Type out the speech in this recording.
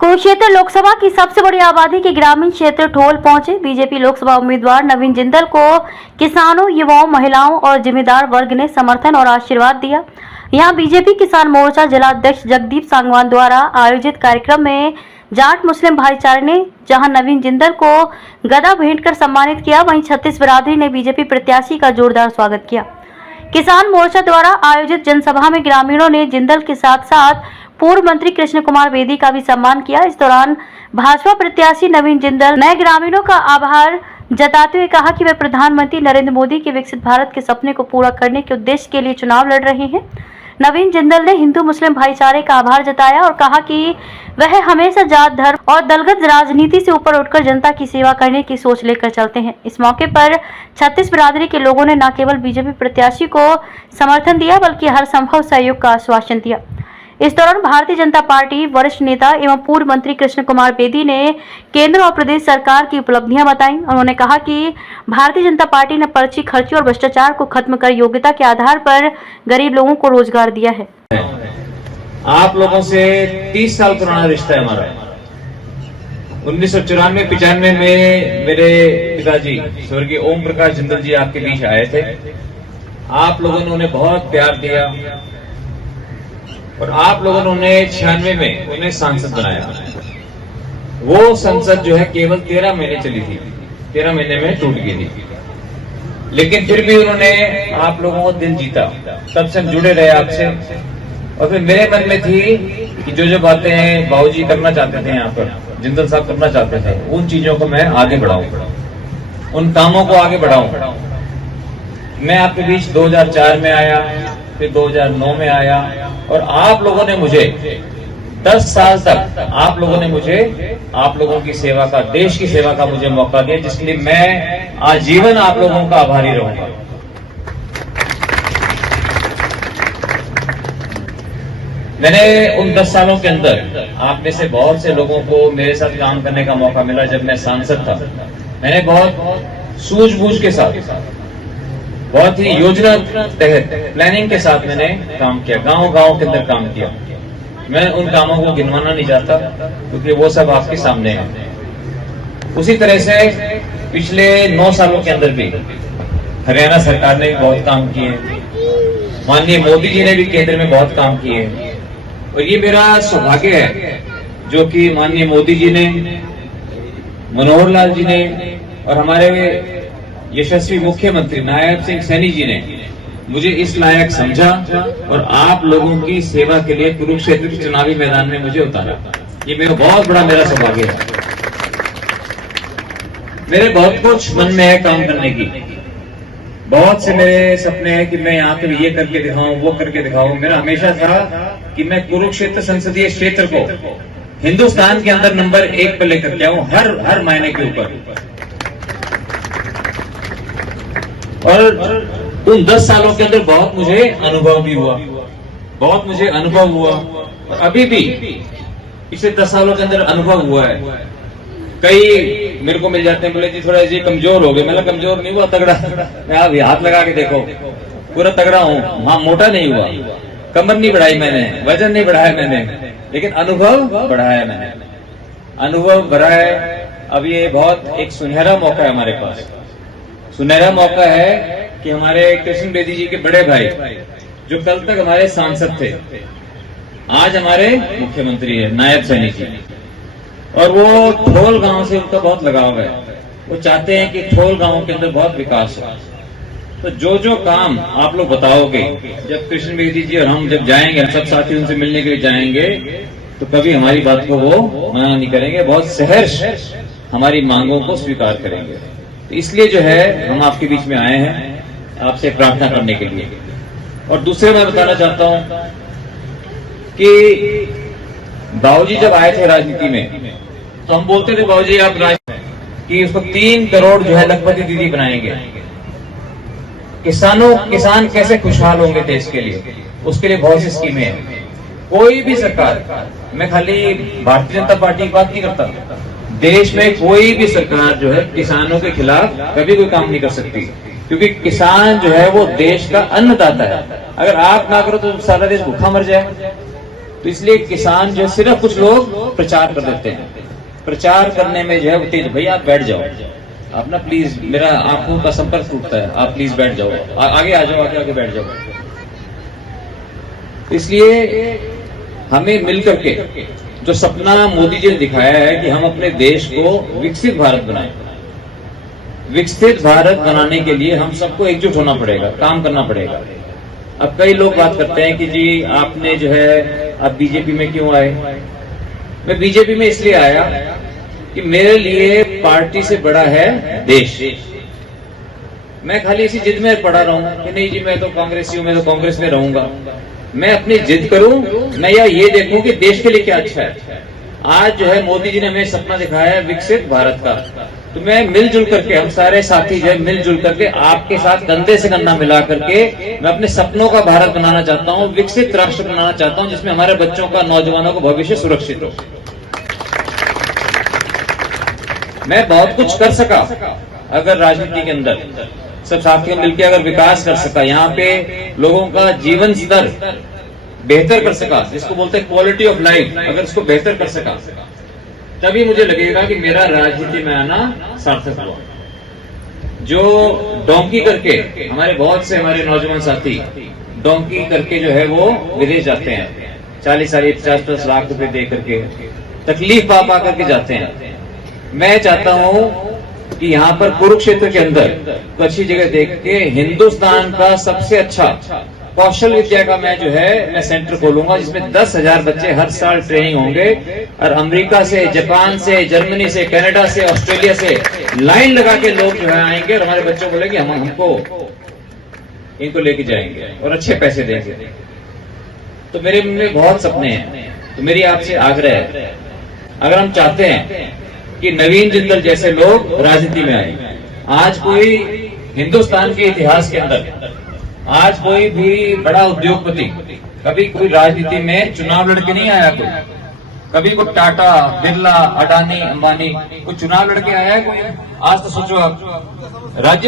कुरुक्षेत्र लोकसभा की सबसे बड़ी आबादी के ग्रामीण क्षेत्र ठोल पहुंचे बीजेपी लोकसभा उम्मीदवार नवीन जिंदल को किसानों, युवाओं, महिलाओं और जिम्मेदार वर्ग ने समर्थन और आशीर्वाद दिया। यहां बीजेपी किसान मोर्चा जिलाध्यक्ष जगदीप सांगवान द्वारा आयोजित कार्यक्रम में जाट मुस्लिम भाईचारे ने जहां नवीन जिंदल को गदा भेंट कर सम्मानित किया, वहीं छत्तीस बिरादरी ने बीजेपी प्रत्याशी का जोरदार स्वागत किया। किसान मोर्चा द्वारा आयोजित जनसभा में ग्रामीणों ने जिंदल के साथ साथ पूर्व मंत्री कृष्ण कुमार बेदी का भी सम्मान किया। इस दौरान भाजपा प्रत्याशी नवीन जिंदल ने ग्रामीणों का आभार जताते हुए कहा कि वे प्रधानमंत्री नरेंद्र मोदी के विकसित भारत के सपने को पूरा करने के उद्देश्य के लिए चुनाव लड़ रहे हैं। नवीन जिंदल ने हिंदू मुस्लिम भाईचारे का आभार जताया और कहा कि वह हमेशा जात धर्म और दलगत राजनीति से ऊपर उठकर जनता की सेवा करने की सोच लेकर चलते हैं। इस मौके पर छत्तीस बिरादरी के लोगों ने न केवल बीजेपी प्रत्याशी को समर्थन दिया बल्कि हर संभव सहयोग का आश्वासन दिया। इस दौरान भारतीय जनता पार्टी वरिष्ठ नेता एवं पूर्व मंत्री कृष्ण कुमार बेदी ने केंद्र और प्रदेश सरकार की उपलब्धियां बताई। उन्होंने कहा कि भारतीय जनता पार्टी ने पर्ची खर्ची और भ्रष्टाचार को खत्म कर योग्यता के आधार पर गरीब लोगों को रोजगार दिया है। आप लोगों से 30 साल पुराना रिश्ता है हमारा। 1994-95 में मेरे पिताजी स्वर्गीय ओम प्रकाश जिंदल जी आपके बीच आए थे। आप लोगों ने उन्हें बहुत प्यार दिया और आप लोगों ने उन्हें 96 में उन्हें सांसद बनाया। वो संसद जो है केवल 13 महीने चली थी, 13 महीने में टूट गई थी, लेकिन फिर भी उन्होंने आप लोगों को दिल जीता। तब से हम जुड़े रहे आपसे और फिर मेरे मन में थी कि जो बातें बाबूजी करना चाहते थे, यहाँ पर जिंदल साहब करना चाहते थे, उन चीजों को मैं आगे बढ़ाऊं, उन कामों को आगे बढ़ाऊं। मैं आपके बीच 2004 में आया, फिर 2009 में आया और आप लोगों ने मुझे 10 साल तक आप लोगों की सेवा का, देश की सेवा का मुझे मौका दिया, जिसके लिए मैं आजीवन आप लोगों का आभारी रहूंगा। मैंने उन 10 सालों के अंदर आप में से बहुत से लोगों को मेरे साथ काम करने का मौका मिला। जब मैं सांसद था, मैंने बहुत सूझबूझ के साथ, बहुत ही योजना तहत प्लानिंग के साथ मैंने काम किया, गांव-गांव के अंदर काम किया। मैं उन कामों को गिनवाना नहीं चाहता क्योंकि वो सब आपके सामने है। उसी तरह से पिछले 9 सालों के अंदर भी हरियाणा सरकार ने भी बहुत काम किए, माननीय मोदी जी ने भी केंद्र में बहुत काम किए और ये मेरा सौभाग्य है जो कि माननीय मोदी जी ने, मनोहर लाल जी ने और हमारे यशस्वी मुख्यमंत्री नायब सिंह सैनी जी ने मुझे इस लायक समझा और आप लोगों की सेवा के लिए कुरुक्षेत्र के चुनावी मैदान में मुझे उतारा। ये मेरा बहुत बड़ा सौभाग्य है। मेरे बहुत कुछ मन में है काम करने की, बहुत से मेरे सपने हैं कि मैं यहाँ पे ये करके दिखाऊं, वो करके दिखाऊं। मेरा हमेशा था कि मैं कुरुक्षेत्र संसदीय क्षेत्र को हिंदुस्तान के अंदर नंबर 1 पर लेकर के आऊं, हर मायने के ऊपर। और उन 10 सालों के अंदर बहुत मुझे अनुभव भी हुआ, और अभी भी पिछले 10 सालों के अंदर अनुभव हुआ है। कई मेरे को मिल जाते हैं, बोले जी थोड़ा जी कमजोर हो गए। मैं कमजोर नहीं हुआ, तगड़ा। मैं आप हाथ लगा के देखो, पूरा तगड़ा हूँ। हाँ, मोटा नहीं हुआ, कमर नहीं बढ़ाई मैंने, वजन नहीं बढ़ाया मैंने, लेकिन अनुभव बढ़ाया मैंने, अनुभव बढ़ा है। अब ये बहुत एक सुनहरा मौका है हमारे पास, सुनहरा मौका है कि हमारे कृष्ण बेदी जी के बड़े भाई जो कल तक हमारे सांसद थे, आज हमारे मुख्यमंत्री है, नायब सैनी जी, और वो ठोल गांव से उनका बहुत लगाव है। वो चाहते हैं कि ठोल गांव के अंदर बहुत विकास हो। तो जो काम आप लोग बताओगे, जब कृष्ण बेदी जी और हम जब जाएंगे, हम सब साथी उनसे मिलने के लिए जाएंगे, तो कभी हमारी बात को वो मना नहीं करेंगे, बहुत सहर्ष हमारी मांगों को स्वीकार करेंगे। तो इसलिए जो है हम आपके बीच में आए हैं आपसे प्रार्थना करने के लिए। और दूसरे मैं बताना चाहता हूं कि बाबूजी जब आए थे राजनीति में, तो हम बोलते थे बाबूजी आप कि उसको 3 करोड़ जो है लखपति दीदी बनाएंगे। किसान कैसे खुशहाल होंगे देश के लिए, उसके लिए बहुत सी स्कीमें हैं। कोई भी सरकार, मैं खाली भारतीय जनता पार्टी की बात नहीं करता, देश में कोई भी सरकार जो है किसानों के खिलाफ कभी कोई काम नहीं कर सकती, क्योंकि किसान जो है वो देश का अन्नदाता है। अगर आप ना करो तो सारा देश भूखा मर जाए। तो इसलिए किसान जो सिर्फ कुछ लोग प्रचार कर देते हैं, प्रचार करने में जो है वो तेज, भैया आप बैठ जाओ, आप ना प्लीज, मेरा आंखों का संपर्क टूटता है, आप प्लीज बैठ जाओ, आगे आ जाओ, आगे बैठ जाओ। इसलिए हमें मिलकर के जो सपना मोदी जी ने दिखाया है कि हम अपने देश को विकसित भारत बनाएं, विकसित भारत बनाने के लिए हम सबको एकजुट होना पड़ेगा, काम करना पड़ेगा। अब कई लोग बात करते हैं कि जी आपने जो है अब बीजेपी में क्यों आए। मैं बीजेपी में इसलिए आया कि मेरे लिए पार्टी से बड़ा है देश। मैं खाली इसी जिद में पड़ा रहूं कि नहीं जी मैं तो कांग्रेसी हूं, मैं तो कांग्रेस में रहूंगा। मैं अपनी जिद करूं, मैं ये देखूं कि देश के लिए क्या अच्छा है। आज जो है मोदी जी ने हमें सपना दिखाया है विकसित भारत का, तो मैं मिलजुल करके, हम सारे साथी जो है मिलजुल करके आपके साथ कंधे से कंधा मिला करके मैं अपने सपनों का भारत बनाना चाहता हूं, विकसित राष्ट्र बनाना चाहता हूं, जिसमें हमारे बच्चों का, नौजवानों का भविष्य सुरक्षित हो। मैं बहुत कुछ कर सका अगर राजनीति के अंदर सब साथियों मिलकर अगर विकास कर सका, यहाँ पे लोगों का जीवन स्तर बेहतर कर सका, जिसको बोलते हैं क्वालिटी ऑफ लाइफ, अगर उसको बेहतर कर सका, तभी मुझे लगेगा कि मेरा राजनीति में आना सार्थक हुआ। जो डोंकी करके हमारे बहुत से हमारे नौजवान साथी डोंकी करके जो है वो विदेश जाते हैं, 40-50 50 लाख रुपए दे करके, तकलीफ पा करके जाते हैं। मैं चाहता हूं कि यहाँ पर कुरुक्षेत्र के अंदर तो अच्छी जगह देख के हिंदुस्तान का सबसे अच्छा कौशल विद्या का मैं सेंटर खोलूंगा, जिसमें 10,000 बच्चे हर साल ट्रेनिंग होंगे और अमेरिका से, जापान से, जर्मनी से, कनाडा से, ऑस्ट्रेलिया से लाइन लगा के लोग जो है आएंगे और हमारे बच्चों बोलेंगे हमको इनको लेके जाएंगे और अच्छे पैसे देंगे। तो मेरे मन में बहुत सपने हैं। तो मेरी आपसे आग्रह है, अगर हम चाहते हैं कि नवीन जिंदल जैसे लोग राजनीति में आए, आज कोई हिंदुस्तान के इतिहास के अंदर आज कोई भी बड़ा उद्योगपति कभी कोई राजनीति में चुनाव लड़के नहीं आया, तो कभी कोई टाटा, बिरला, अडानी, अंबानी कोई चुनाव लड़के आया है कोई? आज तो सोचो आप राज्य